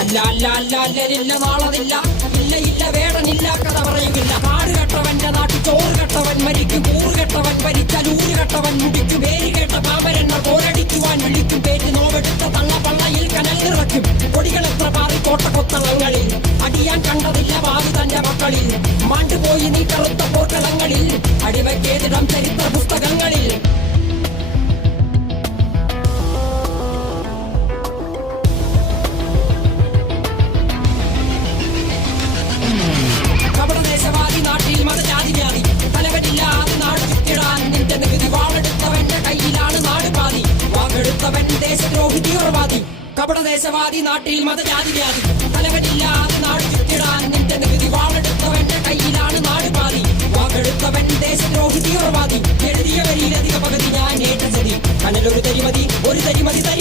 അല്ല അല്ല അല്ല അല്ലരില്ല നാളതില്ല, ഇല്ല ഇല്ല വേടനില്ല കഥ പറയുകില്ല. കാട് കെട്ടവന്റെ നാട്ടിൽ ചോറ് കെട്ടവൻ മരിക്കും, കൂറ് കെട്ടവൻ ഭരിച്ചാൽ ഊര് കെട്ടവൻ മുടിക്കും. പേര് കേട്ട പാമ്പരെണ്ണ പോരടിക്കുവാൻ വിളിക്കും, പേര് നോവെടുത്ത തള്ള പള്ളയിൽ കനൽ നിറയ്ക്കും. കൊടികൾ എത്ര പാറി കോട്ടക്കൊത്തളങ്ങളിൽ, അടിയാൻ കണ്ടതില്ല ഭാവി തന്റെ മക്കളിൽ. മാണ്ടുപോയി നീ കറുത്ത പോർക്കളങ്ങളിൽ, അടിവയ്ക്കേതിടം ചരിത്ര പുസ്തകങ്ങളിൽ. കപടദേശവാദി നാട്ടിൽ മതജാതി വ്യാധി, തലവനില്ലാതെ നാട് ചുറ്റിടാൻ നിന്റെ നികുതി. വാളെടുത്തവന്റെ കയ്യിലാണ് നാട് പാതി, വാക്കെടുത്തവൻ ദേശദ്രോഹി തീവ്രവാദി. കപടദേശവാദി നാട്ടിൽ മതജാതി വ്യാധി, തലവനില്ലാതെ നാട് ചുറ്റിടാൻ നിന്റെ നികുതി. വാളെടുത്തവന്റെ കയ്യിലാണ് നാട് പാതി, വാക്കെടുത്തവൻ ദേശദ്രോഹി തീവ്രവാദി. എഴുതിയ വരിയിലധിക പകുതി ഞാൻ ഏറ്റ ചതി, കനലൊരു തരിമതി ഒരു തരിമതി തരി.